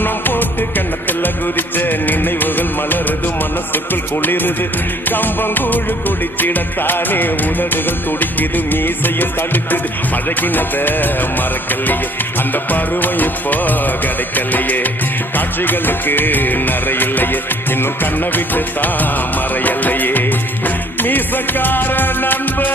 கண்ணம் போட்டு கண்ணத்துல குதிச்ச நினைவுகள் மலருது, மனசுக்குள் குளிருது. கம்பங்கூழு குடிச்சிடத்தானே உதடுகள் துடிக்குது, மீசையும் தடுக்குது. பழகினத மறக்கலையே, அந்த பருவம் இப்போ கிடைக்கலையே. காட்சிகளுக்கு நிறையில்லையே, இன்னும் கண்ணை விட்டு தான் மறையலையே. மீசக்கார நண்பா